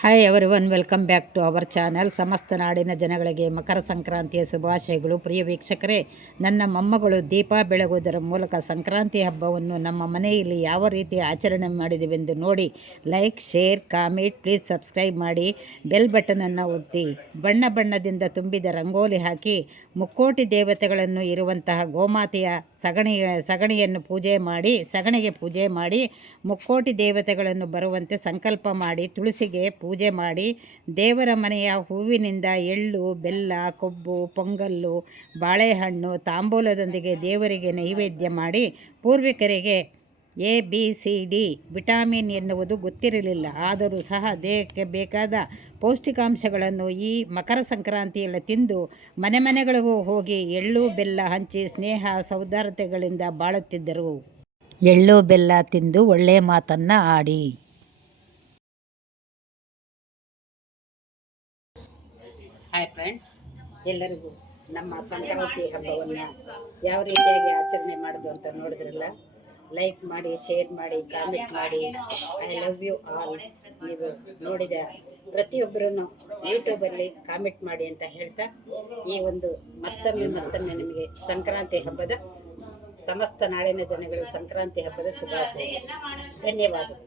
Hi everyone, welcome back to our channel. ಸಮಸ್ತ ನಾಡಿನ ಜನಗಳಿಗೆ ಮಕರ ಸಂಕ್ರಾಂತಿಯ ಶುಭಾಶಯಗಳು. ಪ್ರಿಯ ವೀಕ್ಷಕರೇ, ನನ್ನ ಮೊಮ್ಮಗಳು ದೀಪ ಬೆಳಗುವುದರ ಮೂಲಕ ಸಂಕ್ರಾಂತಿ ಹಬ್ಬವನ್ನು ನಮ್ಮ ಮನೆಯಲ್ಲಿ ಯಾವ ರೀತಿ ಆಚರಣೆ ಮಾಡಿದೆವೆಂದು ನೋಡಿ. Like, share, comment, please subscribe ಮಾಡಿ, ಬೆಲ್ ಬಟನನ್ನು ಒತ್ತಿ. ಬಣ್ಣ ಬಣ್ಣದಿಂದ ತುಂಬಿದ ರಂಗೋಲಿ ಹಾಕಿ ಮುಕ್ಕೋಟಿ ದೇವತೆಗಳನ್ನು ಇರುವಂತಹ ಗೋಮಾತೆಯ ಸಗಣಿಯನ್ನು ಸಗಣಿಗೆ ಪೂಜೆ ಮಾಡಿ ಮುಕ್ಕೋಟಿ ದೇವತೆಗಳನ್ನು ಬರುವಂತೆ ಸಂಕಲ್ಪ ಮಾಡಿ ತುಳಸಿಗೆ ಪೂಜೆ ಮಾಡಿ ದೇವರ ಮನೆಯ ಹೂವಿನಿಂದ ಎಳ್ಳು, ಬೆಲ್ಲ, ಕೊಬ್ಬು, ಪೊಂಗಲ್ಲು, ಬಾಳೆಹಣ್ಣು, ತಾಂಬೂಲದೊಂದಿಗೆ ದೇವರಿಗೆ ನೈವೇದ್ಯ ಮಾಡಿ ಪೂರ್ವಿಕರಿಗೆ ABCD ವಿಟಮಿನ್ ಎನ್ನುವುದು ಗೊತ್ತಿರಲಿಲ್ಲ. ಆದರೂ ಸಹ ದೇಹಕ್ಕೆ ಬೇಕಾದ ಪೌಷ್ಟಿಕಾಂಶಗಳನ್ನು ಈ ಮಕರ ಸಂಕ್ರಾಂತಿಯಲ್ಲಿ ತಿಂದು ಮನೆಗಳಿಗೂ ಹೋಗಿ ಎಳ್ಳು ಬೆಲ್ಲ ಹಂಚಿ ಸ್ನೇಹ ಸೌಹಾರ್ದತೆಗಳಿಂದ ಬಾಳುತ್ತಿದ್ದರು. ಎಳ್ಳು ಬೆಲ್ಲ ತಿಂದು ಒಳ್ಳೆಯ ಮಾತನ್ನು ಆಡಿ. ಹಾಯ್ ಫ್ರೆಂಡ್ಸ್, ಎಲ್ಲರಿಗೂ ನಮ್ಮ ಸಂಕ್ರಾಂತಿ ಹಬ್ಬವನ್ನು ಯಾವ ರೀತಿಯಾಗಿ ಆಚರಣೆ ಮಾಡೋದು ಅಂತ ನೋಡಿದ್ರಲ್ಲ. ಲೈಕ್ ಮಾಡಿ, ಶೇರ್ ಮಾಡಿ, ಕಾಮೆಂಟ್ ಮಾಡಿ. I love you all. ನೀವು ನೋಡಿದ ಪ್ರತಿಯೊಬ್ಬರೂ ಯೂಟ್ಯೂಬಲ್ಲಿ ಕಾಮೆಂಟ್ ಮಾಡಿ ಅಂತ ಹೇಳ್ತಾ, ಈ ಒಂದು ಮತ್ತೊಮ್ಮೆ ನಿಮಗೆ ಸಂಕ್ರಾಂತಿ ಹಬ್ಬದ ಸಮಸ್ತ ನಾಡಿನ ಜನಗಳು ಸಂಕ್ರಾಂತಿ ಹಬ್ಬದ ಶುಭಾಶಯ. ಧನ್ಯವಾದಗಳು.